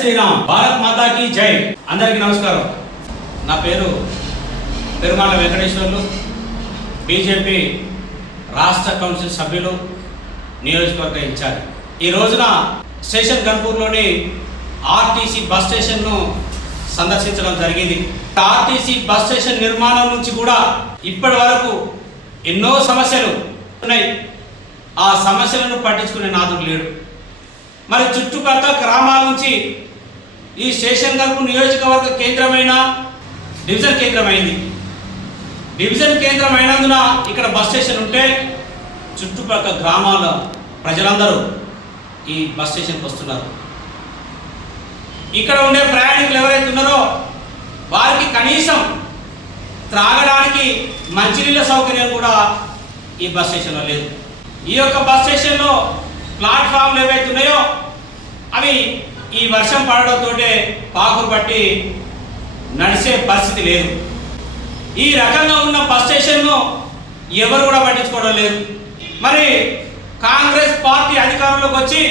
శ్రీరామ్, భారత్ మాతాకి జై. అందరికీ నమస్కారం. నా పేరు పెరుమాళ వెంకటేశ్వర్లు, బీజేపీ రాష్ట్ర కౌన్సిల్ సభ్యులు, నియోజకవర్గ ఇన్ఛార్జ్. ఈ రోజున స్టేషన్ గన్పూర్లోని ఆర్టీసీ బస్ స్టేషన్ను సందర్శించడం జరిగింది. ఆర్టీసీ బస్ స్టేషన్ నిర్మాణం నుంచి కూడా ఇప్పటి వరకు ఎన్నో సమస్యలు ఉన్నాయి. ఆ సమస్యలను పట్టించుకునే నాదుడు లేడు. మరి చుట్టుపక్కల గ్రామాల నుంచి ఈ స్టేషన్ గన్పూర్ నియోజకవర్గ కేంద్రమైన డివిజన్ కేంద్రమైంది. డివిజన్ కేంద్రం అయినందున ఇక్కడ బస్ స్టేషన్ ఉంటే చుట్టుపక్కల గ్రామాల ప్రజలందరూ ఈ బస్ స్టేషన్కి వస్తున్నారు. ఇక్కడ ఉండే ప్రయాణికులు ఎవరైతే ఉన్నారో వారికి కనీసం త్రాగడానికి మంచినీళ్ళ సౌకర్యం కూడా ఈ బస్ స్టేషన్లో లేదు. ఈ యొక్క బస్ స్టేషన్లో ప్లాట్ఫామ్లు ఏవైతే ఉన్నాయో అవి ఈ వర్షం పడడంతో పాకురు పట్టి నడిచే పరిస్థితి లేదు. ఈ రకంగా ఉన్న బస్ స్టేషన్ను ఎవరు కూడా పట్టించుకోవడం లేదు. మరి కాంగ్రెస్ పార్టీ అధికారంలోకి వచ్చి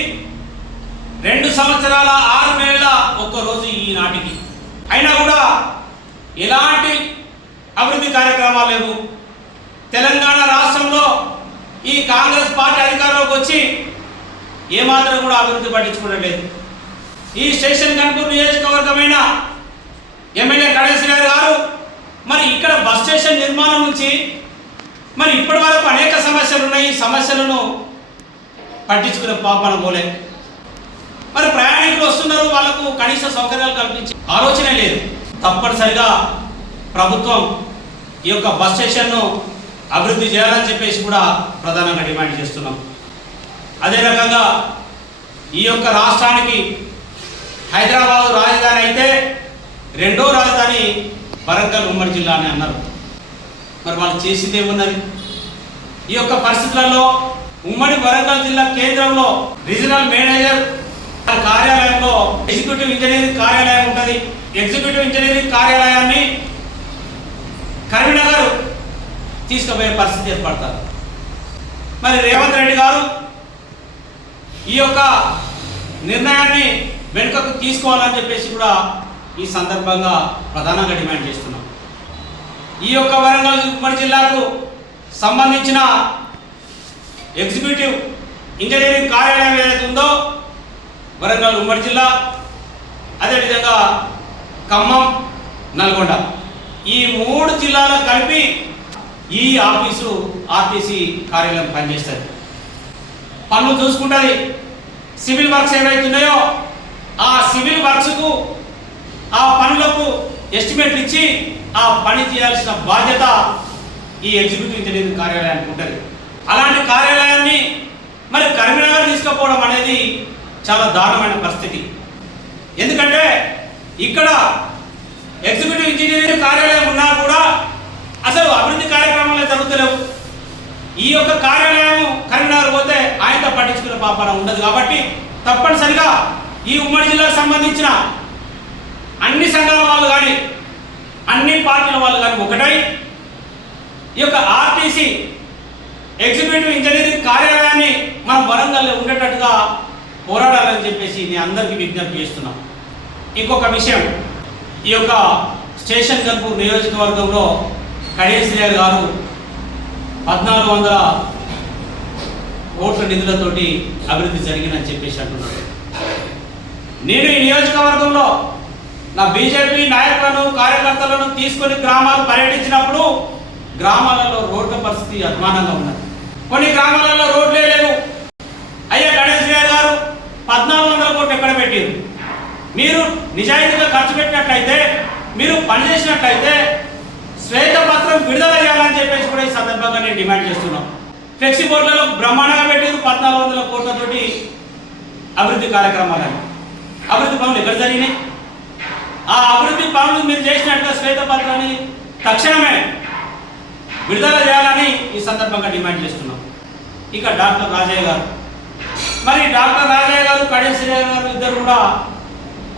2 సంవత్సరాల 6 నెలల ఒక్కరోజు ఈనాటికి అయినా కూడా ఎలాంటి అభివృద్ధి కార్యక్రమాలు లేవు. తెలంగాణ రాష్ట్రంలో ఈ కాంగ్రెస్ పార్టీ అధికారంలోకి వచ్చి ఏమాత్రం కూడా అభివృద్ధి పట్టించుకోవడం లేదు. ఈ స్టేషన్ గన్పూర్ నియోజకవర్గమైన ఎమ్మెల్యే కడేశ్వరి గారు మరి ఇక్కడ బస్ స్టేషన్ నిర్మాణం నుంచి మరి ఇప్పటి వరకు అనేక సమస్యలు ఉన్నాయి. ఈ సమస్యలను పట్టించుకునే పాపన పోలే. మరి ప్రయాణికులు వస్తున్నారు, వాళ్ళకు కనీస సౌకర్యాలు కల్పించే ఆలోచనే లేదు. తప్పనిసరిగా ప్రభుత్వం ఈ యొక్క బస్ స్టేషన్ను అభివృద్ధి చేయాలని చెప్పేసి కూడా ప్రధానంగా డిమాండ్ చేస్తున్నాం. అదే రకంగా ఈ యొక్క రాష్ట్రానికి హైదరాబాద్ రాజధాని అయితే రెండో రాజధాని వరంగల్ ఉమ్మడి జిల్లా అని అన్నారు. మరి వాళ్ళు చేసింది ఏమున్నది? ఈ యొక్క పరిస్థితులలో ఉమ్మడి వరంగల్ జిల్లా కేంద్రంలో రీజనల్ మేనేజర్ కార్యాలయంలో ఎగ్జిక్యూటివ్ ఇంజనీరింగ్ కార్యాలయం ఉంటుంది. ఎగ్జిక్యూటివ్ ఇంజనీరింగ్ కార్యాలయాన్ని కరీంనగర్ తీసుకుపోయే పరిస్థితి ఏర్పడతారు. మరి రేవంత్ రెడ్డి గారు ఈ యొక్క నిర్ణయాన్ని వెనుకకు తీసుకోవాలని చెప్పేసి కూడా ఈ సందర్భంగా ప్రధానంగా డిమాండ్ చేస్తున్నాం. ఈ యొక్క వరంగల్ ఉమ్మడి జిల్లాకు సంబంధించిన ఎగ్జిక్యూటివ్ ఇంజనీరింగ్ కార్యాలయం ఏదైతే ఉందో వరంగల్ ఉమ్మడి జిల్లా, అదేవిధంగా ఖమ్మం, నల్గొండ, ఈ 3 జిల్లాలకు కలిపి ఈ ఆఫీసు ఆర్టీసీ కార్యాలయం పనిచేస్తుంది. పనులు చూసుకుంటుంది. సివిల్ వర్క్స్ ఏవైతే ఉన్నాయో ఆ సివిల్ వర్క్స్కు ఆ పనులకు ఎస్టిమేట్లు ఇచ్చి ఆ పని చేయాల్సిన బాధ్యత ఈ ఎగ్జిక్యూటివ్ ఇంజనీరింగ్ కార్యాలయానికి ఉంటుంది. అలాంటి కార్యాలయాన్ని మరి కరీంనగర్ తీసుకుపోవడం అనేది చాలా దారుణమైన పరిస్థితి. ఎందుకంటే ఇక్కడ ఎగ్జిక్యూటివ్ ఇంజనీరింగ్ కార్యాలయం ఉన్నా కూడా అసలు అభివృద్ధి కార్యక్రమాలు జరుగుతలేవు. ఈ యొక్క కార్యాలయం కరీంనగర్ పోతే ఆయనతో పట్టించుకునే పాపన ఉండదు. కాబట్టి తప్పనిసరిగా ఈ ఉమ్మడి జిల్లాకు సంబంధించిన అన్ని సంఘాల వాళ్ళు కానీ అన్ని పార్టీల వాళ్ళు కానీ ఒకటై ఈ యొక్క ఆర్టీసీ ఎగ్జిక్యూటివ్ ఇంజనీరింగ్ కార్యాలయాన్ని మనం వరంగల్లో ఉండేటట్టుగా పోరాడాలని చెప్పేసి నేను అందరికీ విజ్ఞప్తి చేస్తున్నాం. ఇంకొక విషయం, ఈ యొక్క స్టేషన్ గన్పూర్ నియోజకవర్గంలో కడేశ్వరి గారు 1400 కోట్ల నిధులతోటి అభివృద్ధి జరిగిందని చెప్పేసి అంటున్నారు. నేను ఈ నియోజకవర్గంలో నా బీజేపీ నాయకులను కార్యకర్తలను తీసుకొని గ్రామాలు పర్యటించినప్పుడు గ్రామాలలో రోడ్ల పరిస్థితి అధ్వానంగా ఉన్నది. కొన్ని గ్రామాలలో రోడ్లే లేవు. అయ్యా కడేశ్వరి గారు 1400 కోట్లు ఎక్కడ పెట్టారు? మీరు నిజాయితీగా ఖర్చు పెట్టినట్లయితే, మీరు పనిచేసినట్లయితే శ్వేతపత్రం విడుదల చేయాలని చెప్పేసి కూడా ఈ సందర్భంగా నేను డిమాండ్ చేస్తున్నాం. ఫ్లెక్సీ బోర్డులలో బ్రహ్మాండంగా పెట్టారు 1400 కోట్లతోటి అభివృద్ధి కార్యక్రమాలను. అభివృద్ధి పనులు ఎక్కడ జరిగినాయి? ఆ అభివృద్ధి పనులు మీరు చేసినట్టుగా శ్వేతపత్రాన్ని తక్షణమే విడుదల చేయాలని ఈ సందర్భంగా డిమాండ్ చేస్తున్నాం. ఇక డాక్టర్ రాజయ్య గారు, మరి డాక్టర్ రాజయ్య గారు కడేశ్వరి గారు ఇద్దరు కూడా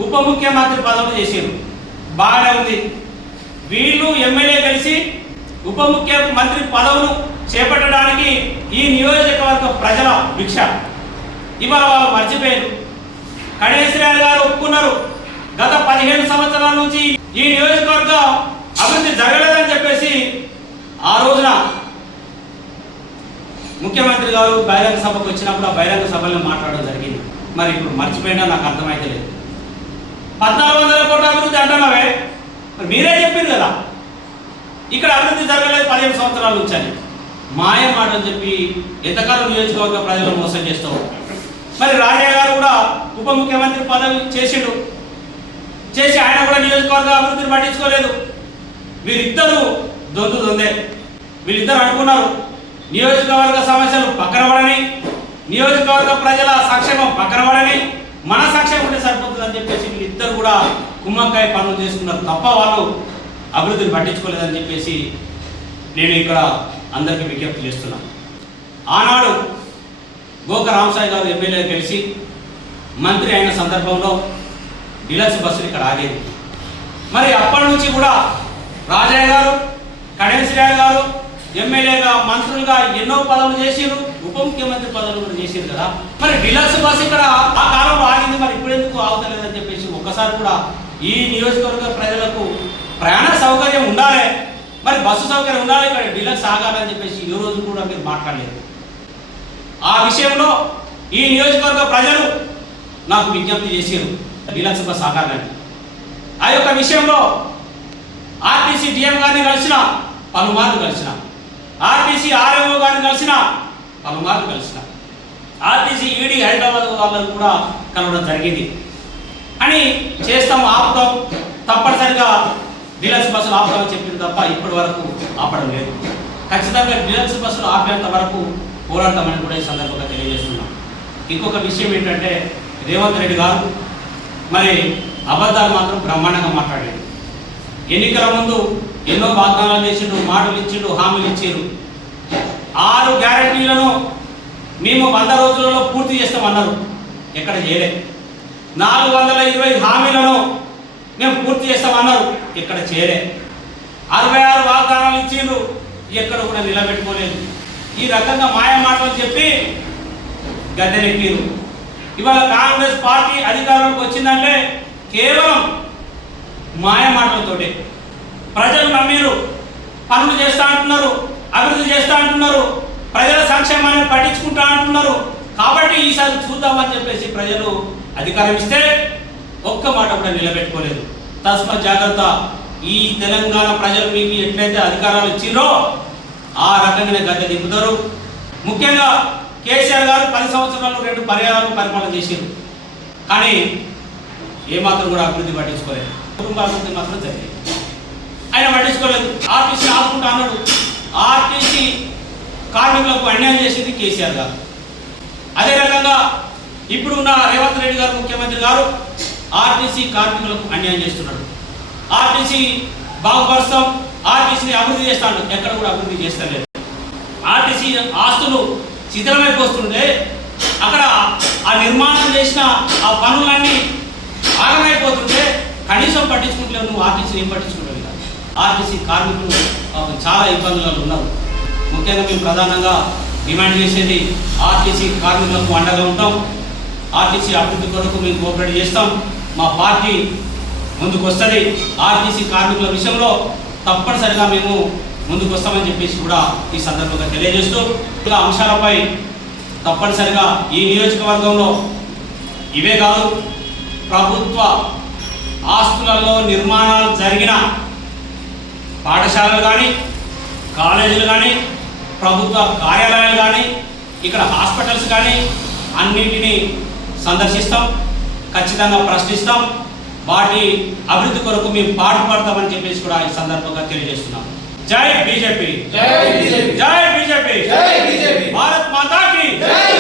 ఉప ముఖ్యమంత్రి పదవులు చేశారు. బాగానే ఉంది. వీళ్ళు ఎమ్మెల్యే కలిసి ఉప ముఖ్యమంత్రి పదవును చేపట్టడానికి ఈ నియోజకవర్గ ప్రజల భిక్ష. ఇవాళ వాళ్ళు మర్చిపోయారు. కడేశ్వరి గారు ఒప్పుకున్నారు. అంటున్నారు గత 15 సంవత్సరాల నుంచి ఈ నియోజకవర్గ అభివృద్ధి జరగలేదని చెప్పేసి ఆ రోజున ముఖ్యమంత్రి గారు బహిరంగ సభకు వచ్చినప్పుడు ఆ బహిరంగ సభలో మాట్లాడడం జరిగింది. మరి ఇప్పుడు మర్చిపోయినా నాకు అర్థమైతే లేదు. 1400 కోట్ల అభివృద్ధి అంటున్నావే, మరి మీరే చెప్పారు కదా ఇక్కడ అభివృద్ధి జరగలేదు 15 సంవత్సరాల నుంచి అని. మాయ మాట అని చెప్పి ఎంతకాలం నియోజకవర్గ ప్రజలను మోసం చేస్తావు. మరి రాజయ్య గారు కూడా ఉప ముఖ్యమంత్రి పదవి చేసి ఆయన కూడా నియోజకవర్గ అభివృద్ధిని పట్టించుకోలేదు. వీరిద్దరూ దొందే. వీళ్ళిద్దరు అనుకున్నారు నియోజకవర్గ సమస్యలు పక్కన పడని, నియోజకవర్గ ప్రజల సంక్షేమం పక్కన పడని, మన సంక్షేమం ఉంటే సరిపోతుంది అని చెప్పేసి వీళ్ళిద్దరు కూడా కుమ్మక్కాయ పనులు చేసుకున్నారు తప్ప వాళ్ళు అభివృద్ధిని పట్టించుకోలేదని చెప్పేసి నేను ఇక్కడ అందరికీ విజ్ఞప్తి చేస్తున్నాను. ఆనాడు గోక రామసాయి గారు ఎమ్మెల్యే గెలిచి మంత్రి అయిన సందర్భంలో డీలక్స్ బస్సులు ఇక్కడ ఆగేది. మరి అప్పటి నుంచి కూడా రాజయ్య గారు, కడెన్సిరాయ్ గారు ఎమ్మెల్యేగా మంత్రులుగా ఎన్నో పదవులు చేసిరు, ఉప ముఖ్యమంత్రి పదవులు కూడా చేసిరు కదా. మరి డీలక్స్ బస్సు ఇక్కడ ఆ కాలంలో ఆగింది, మరి ఇప్పుడు ఎందుకు ఆగుతలేదని చెప్పేసి ఒక్కసారి కూడా ఈ నియోజకవర్గ ప్రజలకు ప్రయాణ సౌకర్యం ఉండాలి, మరి బస్సు సౌకర్యం ఉండాలి, ఇక్కడ డీలక్స్ ఆగాలని చెప్పేసి ఈ రోజు కూడా మీరు మాట్లాడలేదు. ఆ విషయంలో ఈ నియోజకవర్గ ప్రజలు నాకు విజ్ఞప్తి చేశారు డీలక్స్ బస్ ఆగాలని. ఆ యొక్క విషయంలో ఆర్టీసీ డిఎం గారిని కలిసిన పలుమార్లు కలిసిన, ఆర్టీసీ ఆర్ఎంఓ గారిని కలిసిన పలుమార్లు కలిసిన, ఆర్టీసీ ఈడీ హైదరాబాద్ వాళ్ళని కూడా కలవడం జరిగింది. అని చేస్తాం, ఆపుతాం, తప్పనిసరిగా డీలక్స్ బస్సులు ఆపుతామని చెప్పింది తప్ప ఇప్పటి వరకు ఆపడం లేదు. ఖచ్చితంగా డీలక్స్ బస్సులు ఆపేంత వరకు పోరాడతామని కూడా ఈ సందర్భంగా తెలియజేస్తున్నాం. ఇంకొక విషయం ఏంటంటే రేవంత్ రెడ్డి గారు మరి అబద్ధాలు మాత్రం బ్రహ్మాండంగా మాట్లాడాడు. ఎన్నికల ముందు ఎన్నో వాగ్దానాలు చేసిండు, మాటలు ఇచ్చిండు, హామీలు ఇచ్చారు. 6 గ్యారెంటీలను మేము 100 రోజులలో పూర్తి చేస్తామన్నారు, ఎక్కడ చేయలే. 420 హామీలను మేము పూర్తి చేస్తామన్నారు, ఎక్కడ చేయలే. 66 వాగ్దానాలు ఇచ్చిండ్రు, ఎక్కడ కూడా నిలబెట్టుకోలేదు. ఈ రకంగా మాయ మాటలు చెప్పి గద్దెనెక్కిరు. ఇవాళ కాంగ్రెస్ పార్టీ అధికారంలోకి వచ్చిందంటే కేవలం మాయ మాటలతోటే. ప్రజలు నమ్మిరు, పనులు చేస్తా అంటున్నారు, అభివృద్ధి చేస్తా అంటున్నారు, ప్రజల సంక్షేమాన్ని పట్టించుకుంటా అంటున్నారు. కాబట్టి ఈసారి చూద్దామని చెప్పేసి ప్రజలు అధికారం ఇస్తే ఒక్క మాట కూడా నిలబెట్టుకోలేదు. తస్మాత్ జాగ్రత్త. ఈ తెలంగాణ ప్రజలు మీకు ఎట్లయితే అధికారాలు ఇచ్చిరో ఆ రకంగానే గద్దె దింపుతారు. ముఖ్యంగా కేసీఆర్ గారు 10 సంవత్సరాలు 2 పర్యాయాలు పరిపాలన చేశారు, కానీ ఏమాత్రం కూడా అభివృద్ధి పట్టించుకోలేదు. కుటుంబ అభివృద్ధి మాత్రం జరిగింది, ఆయన పట్టించుకోలేదు. ఆర్టీసీ ఆదుకుంటా అన్నాడు, ఆర్టీసీ కార్మికులకు అన్యాయం చేసింది కేసీఆర్ గారు. అదే రకంగా ఇప్పుడున్న రేవంత్ రెడ్డి గారు ముఖ్యమంత్రి గారు ఆర్టీసీ కార్మికులకు అన్యాయం చేస్తున్నాడు. ఆర్టీసీ బాగుపరుస్తాం, ఆర్టీసీని అభివృద్ధి చేస్తాడు, ఎక్కడ కూడా అభివృద్ధి చేస్తలేదు. ఆర్టీసీ ఆస్తులు శిథిలమైపోతుంటే అక్కడ ఆ నిర్మాణం చేసిన ఆ పనులన్నీ ఆగమైపోతుంటే కనీసం పట్టించుకుంటలేవు. నువ్వు ఆర్టీసీని ఏం పట్టించుకుంటావు కదా. ఆర్టీసీ కార్మికులు చాలా ఇబ్బందులలో ఉన్నారు. ముఖ్యంగా మేము ప్రధానంగా డిమాండ్ చేసేది ఆర్టీసీ కార్మికులకు అండగా ఉంటాం, ఆర్టీసీ అభివృద్ధి కొరకు మేము కోఆపరేట్ చేస్తాం, మా పార్టీ ముందుకు వస్తుంది. ఆర్టీసీ కార్మికుల విషయంలో తప్పనిసరిగా మేము ముందుకు వస్తామని చెప్పేసి కూడా ఈ సందర్భంగా తెలియజేస్తూ ఇలా అంశాలపై తప్పనిసరిగా ఈ నియోజకవర్గంలో ఇవే కాదు, ప్రభుత్వ ఆస్తులలో నిర్మాణాలు జరిగిన పాఠశాలలు కానీ, కాలేజీలు కానీ, ప్రభుత్వ కార్యాలయాలు కానీ, ఇక్కడ హాస్పిటల్స్ కానీ అన్నింటినీ సందర్శిస్తాం, ఖచ్చితంగా ప్రశ్నిస్తాం, వాటి అభివృద్ధి కొరకు మేము పాటుపడతామని చెప్పేసి కూడా ఈ సందర్భంగా తెలియజేస్తున్నాం. జై బీజేపీ, జై బీజేపీ, జై బీజేపీ, భారత్ మాతా కీ జై.